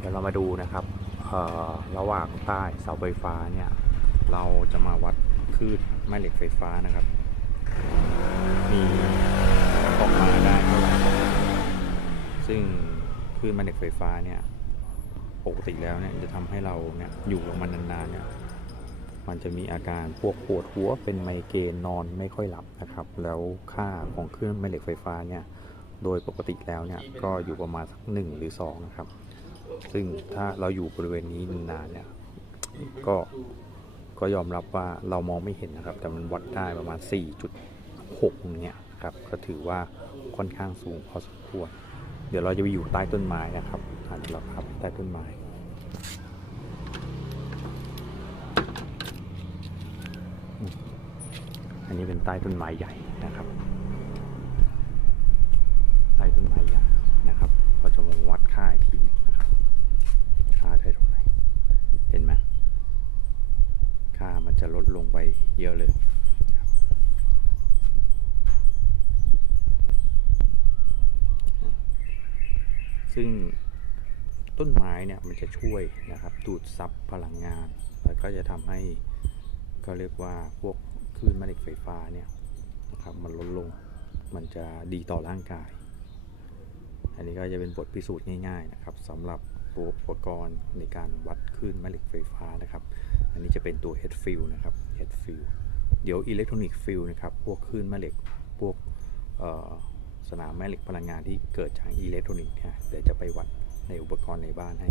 เดี๋ยวเรามาดูนะครับระหว่างใต้เสาไฟฟ้าเนี่ย เราจะมาวัดคลื่นแม่เหล็กไฟฟ้านะครับ มีออกมาได้เท่าไหร่ซึ่งคลื่นแม่เหล็กไฟฟ้าเนี่ยปกติแล้วเนี่ยจะทำให้เราเนี่ยอยู่กับมันนานๆเนี่ยมันจะมีอาการพวกปวดหัวเป็นไมเกรนนอนไม่ค่อยหลับนะครับ แล้วค่าของเครื่องแม่เหล็กไฟฟ้าเนี่ยโดยปกติแล้วเนี่ยก็อยู่ประมาณสักหนึ่งหรือสองนะครับ ซึ่งถ้าเราอยู่บริเวณนี้นานเนี่ยก็ก็ยอมรับว่าเรามองไม่เห็นนะครับ แต่มันวัดได้ประมาณ 4.6 เนี่ยครับก็ถือว่าค่อนข้างสูงพอสมควร เดี๋ยวเราจะไปอยู่ใต้ต้นไม้นะครับอะเดี๋ยวเราขับใต้ต้นไม้อันนี้เป็นใต้ต้นไม้ใหญ่นะครับ ใต้ต้นไม้ใหญ่นะครับ เราจะมาวัดค่าอีกทีหนึงนะครับ ค่าได้เท่าไหร่ เห็นไหม ค่ามันจะลดลงไปเยอะเลยซึ่งต้นไม้เนี่ยมันจะช่วยนะครับดูดซับพลังงาน แล้วก็จะทำให้ก็เรียกว่าพวกคลื่นแม่เหล็กไฟฟ้าเนี่ยนะครับมันลดลงมันจะดีต่อร่างกาย อันนี้ก็จะเป็นบทพิสูจน์ง่ายๆนะครับสำหรับตัวอุปกรณ์ในการวัดคลื่นแม่เหล็กไฟฟ้านะครับ อันนี้จะเป็นตัว head field นะครับ head field เดี๋ยว electronic field นะครับ พวกคลื่นแม่เหล็ก พวกสนามแม่เหล็กพลังงานที่เกิดจากอิเล็กทรอนิกส์เนี่ยเดี๋ยวจะไปวัดในอุปกรณ์ในบ้านให้